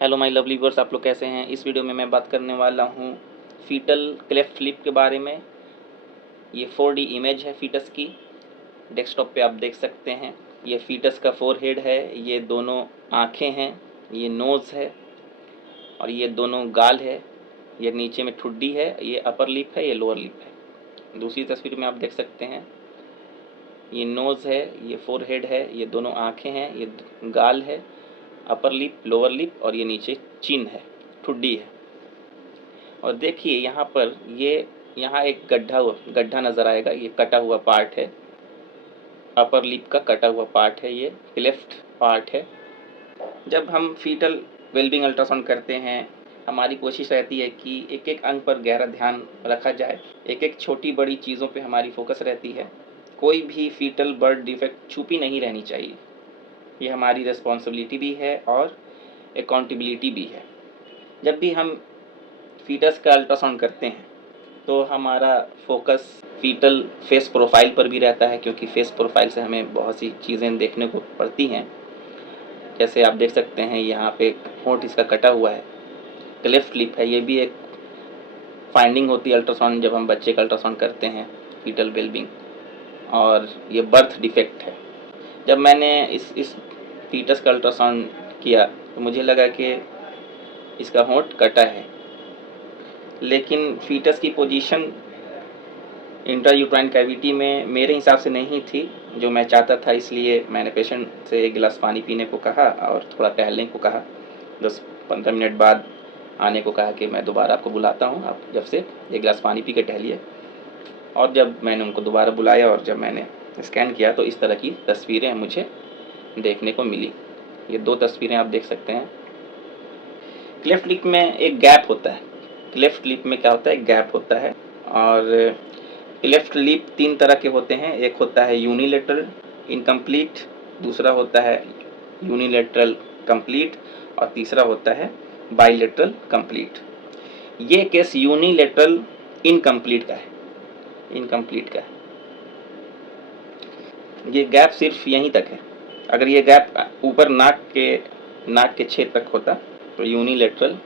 Hello my lovely viewers, आप लोग कैसे हैं। इस वीडियो में मैं बात करने वाला हूँ फीटल क्लेफ्ट लिप के बारे में। ये 4D इमेज है फीटस की। डेस्कटॉप पे आप देख सकते हैं। ये फीटस का फोरहेड है, ये दोनों आँखें हैं, ये नोज़ है और ये दोनों गाल है। ये नीचे में ठुड्डी है, ये अपर लिप है, ये लोअर लिप है। दूसरी तस्वीर में आप देख सकते हैं, ये नोज़ है, ये फोरहेड है, ये दोनों आँखें हैं, ये गाल है, अपर लिप, लोअर लिप और ये नीचे चिन है, ठुड्डी है। और देखिए यहाँ पर यहाँ एक गड्ढा नज़र आएगा। ये कटा हुआ पार्ट है, अपर लिप का कटा हुआ पार्ट है, ये क्लेफ्ट पार्ट है। जब हम फीटल वेलबिंग अल्ट्रासाउंड करते हैं, हमारी कोशिश रहती है कि एक एक अंग पर गहरा ध्यान रखा जाए। एक एक छोटी बड़ी चीज़ों पे हमारी फोकस रहती है। कोई भी फीटल बर्थ डिफेक्ट छुपी नहीं रहनी चाहिए। ये हमारी रिस्पॉन्सिबिलिटी भी है और अकाउंटेबिलिटी भी है। जब भी हम फीटस का अल्ट्रासाउंड करते हैं तो हमारा फोकस फीटल फेस प्रोफाइल पर भी रहता है, क्योंकि फेस प्रोफाइल से हमें बहुत सी चीज़ें देखने को पड़ती हैं। जैसे आप देख सकते हैं यहाँ पे होंठ इसका कटा हुआ है, क्लेफ्ट लिप है। ये भी एक फाइंडिंग होती है अल्ट्रासाउंड, जब हम बच्चे का अल्ट्रासाउंड करते हैं फीटल वेलबिंग। और ये बर्थ डिफेक्ट है। जब मैंने इस फीटस का अल्ट्रासाउंड किया तो मुझे लगा कि इसका होंठ कटा है, लेकिन फीटस की पोजीशन इंट्रायूट्राइन कैविटी में मेरे हिसाब से नहीं थी जो मैं चाहता था। इसलिए मैंने पेशेंट से एक गिलास पानी पीने को कहा और थोड़ा टहलने को कहा। 10-15 मिनट बाद आने को कहा कि मैं दोबारा आपको बुलाता हूँ, आप जब से एक गिलास पानी पी के टहलिए। और जब मैंने उनको दोबारा बुलाया और जब मैंने स्कैन किया तो इस तरह की तस्वीरें मुझे देखने को मिली। ये 2 तस्वीरें आप देख सकते हैं। क्लेफ्ट लिप में एक गैप होता है। क्लेफ्ट लिप में क्या होता है, एक गैप होता है। और क्लेफ्ट लिप 3 तरह के होते हैं। एक होता है यूनिलेटरल इनकम्प्लीट, दूसरा होता है यूनिलेटरल कंप्लीट और तीसरा होता है बाइलेटरल कंप्लीट। ये केस यूनिलेटरल इनकम्प्लीट का है। ये गैप सिर्फ यहीं तक है। अगर ये गैप ऊपर नाक के छेद तक होता तो यूनिलेटरल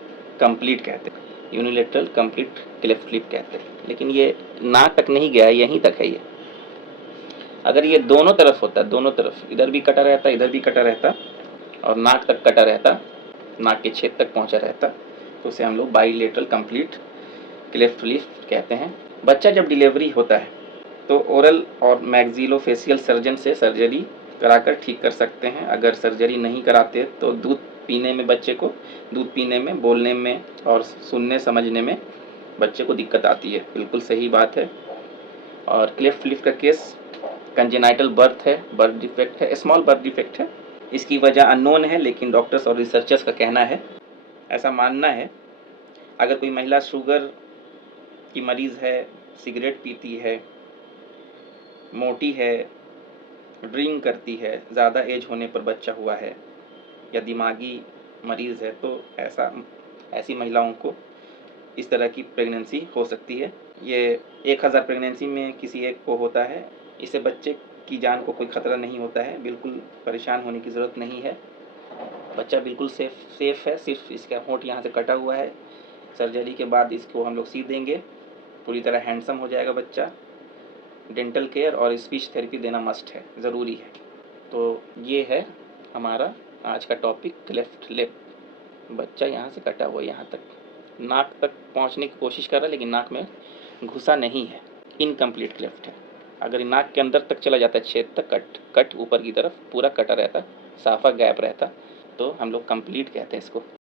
कंप्लीट कहते हैं, यूनिलेटरल कंप्लीट क्लेफ्ट लिप कहते हैं। लेकिन ये नाक तक नहीं गया, यहीं तक है ये। अगर ये दोनों तरफ होता, दोनों तरफ, इधर भी कटा रहता, इधर भी कटा रहता और नाक तक कटा रहता, नाक के छेद तक पहुंचा रहता, तो उसे हम लोग बाइलेटरल कंप्लीट क्लेफ्ट लिप कहते हैं। बच्चा जब डिलीवरी होता है तो ओरल और मैक्सिलोफेशियल सर्जन से सर्जरी कराकर ठीक कर सकते हैं। अगर सर्जरी नहीं कराते तो दूध पीने में, बच्चे को दूध पीने में, बोलने में और सुनने समझने में बच्चे को दिक्कत आती है। बिल्कुल सही बात है। और क्लेफ्ट लिप का केस कंजेनाइटल बर्थ है, बर्थ डिफेक्ट है, स्मॉल बर्थ डिफेक्ट है। इसकी वजह अननोन है, लेकिन डॉक्टर्स और रिसर्चर्स का कहना है, ऐसा मानना है। अगर कोई महिला शुगर की मरीज़ है, सिगरेट पीती है, मोटी है, ड्रिंक करती है, ज़्यादा एज होने पर बच्चा हुआ है या दिमागी मरीज़ है, तो ऐसी महिलाओं को इस तरह की प्रेगनेंसी हो सकती है। ये 1000 प्रेगनेंसी में किसी एक को होता है। इससे बच्चे की जान को कोई ख़तरा नहीं होता है। बिल्कुल परेशान होने की ज़रूरत नहीं है। बच्चा बिल्कुल सेफ़ है। सिर्फ इसका होंठ यहाँ से कटा हुआ है। सर्जरी के बाद इसको हम लोग सी देंगे, पूरी तरह हैंडसम हो जाएगा बच्चा। डेंटल केयर और स्पीच थेरेपी देना मस्ट है, ज़रूरी है। तो ये है हमारा आज का टॉपिक, क्लेफ्ट लिप। बच्चा यहाँ से कटा हुआ, यहाँ तक, नाक तक पहुँचने की कोशिश कर रहा है, लेकिन नाक में घुसा नहीं है। इनकम्प्लीट क्लेफ्ट है। अगर नाक के अंदर तक चला जाता है, छेद तक, कट ऊपर की तरफ पूरा कटा रहता, साफा गैप रहता, तो हम लोग कंप्लीट कहते हैं इसको।